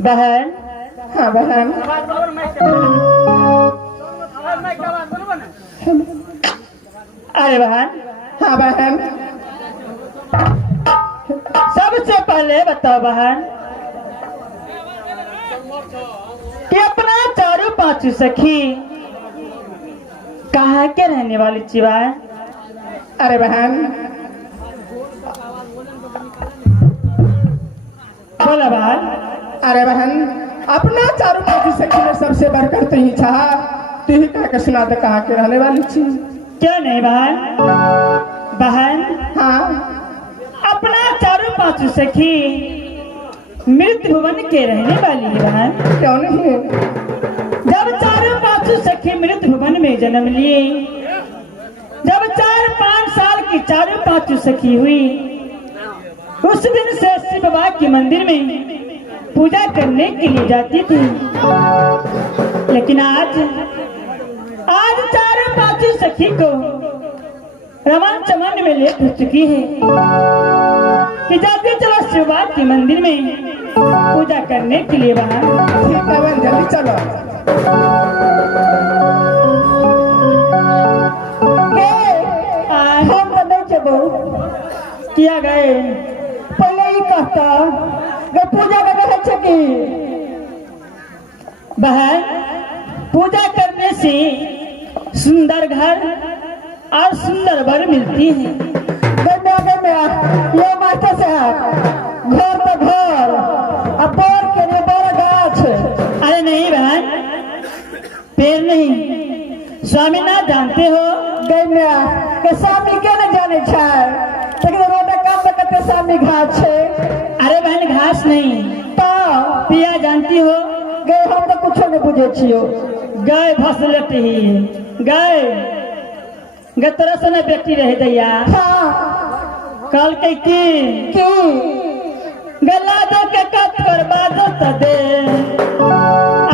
बहन। हाँ बहन। अरे बहन। हाँ बहन। सबसे पहले बताओ बहन कि अपना चारों पांचों सखी कहाँ के रहने वाली चिवा है? अरे बहन बोला बहन। अरे बहन अपना चारों पांचों सखी में सबसे बढ़कर तू ही चाह, तू ही कह के सुना दे कहाँ के रहने वाली थी। क्यों नहीं बहन? बहन हाँ अपना चारों पांचों सखी मृत भुवन के रहने वाली है बहन। क्यों नहीं? जब चारों पांचों सखी मृत भुवन में जन्म लिए, जब 4-5 साल की चारों पांचों सखी हुई, उस दिन से शिव बाबा के मंदिर में पूजा करने के लिए जाती थी। लेकिन आज चारों पांचों सखी को रमन चमन में ले चुकी है कि जाती चलो शिव बाबा के मंदिर में पूजा करने के लिए बाहर। ठीक है बहन जल्दी चलो। हम तो नहीं चलो किया गए पहले ही कहता वे पूजा करने की बहन। पूजा करने से सुंदर घर और सुंदर वर मिलती है। ये मास्टर साहब घर तो घर अब बोर के लिए बड़ा गाछ। अरे नहीं बहन पेड़ नहीं, स्वामी ना जानते हो कि स्वामी क्या न जाने लेकिन स्वामी घास है। अरे बहन घास नहीं तो पिया जानती हो? गए हम तो कुछ नहीं बुझे छियो। गाय भसलट ही गाय गतरा से न बेटी रह दैया। हाँ कल के की गला दो के कत कर बाजो तो दे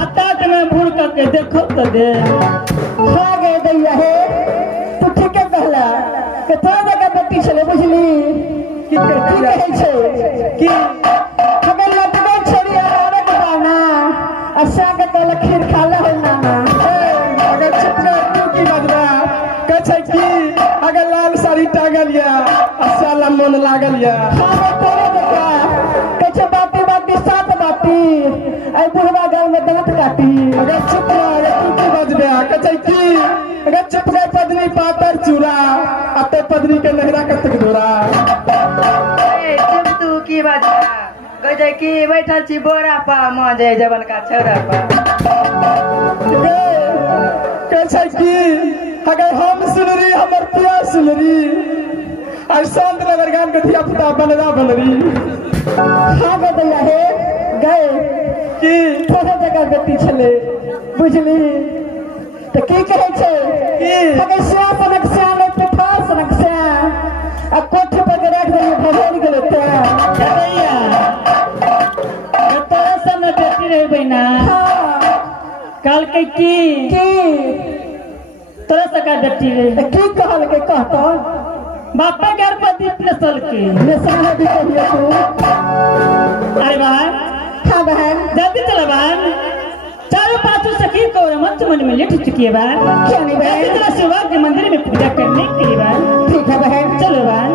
आतात में भूल के देखो तो दे। हाँ गए दैया है तू ठीक है कहला कि थोड़ा जगह बेटी चले बुझली कि कहे छे कि हमें लटको छोड़ी आने के दाना अच्छा के कल खीर खाला हो नाना। अगर चित्र तू की बदला कहे कि अगर लाल साड़ी टांगल या अच्छा मन लागल या। हाँ तोरे देखा कहे बाती कि बैठल छी बोरा पा मजे जवन का छोरा पा कैसे की अगर हम सुन रही हमर पिया सुन रही और शांत नगर गांव के धिया पुता बनरा बन रही हाँ भैया हे गए कि थोड़ा जगह बेटी छले बुझली तो की कहे छे कि अगर सिया सनक सिया ले पिठा सनक सिया आ कोठी पर रख दे भगवान गेले ते भैया तो सन बेटी रही बहना कल के की तोरा सका बेटी रे की कहल के कहता बापा घर पर दीप नसल के नसल भी कहिए तू अरे बहन हाँ बहन जल्दी चला बहन चारों पांचों सखी को रमन मन में लेट चुकी है बहन क्या नहीं बहन तरह शिवा के मंदिर में पूजा करने के लिए बहन ठीक है बहन चलो बहन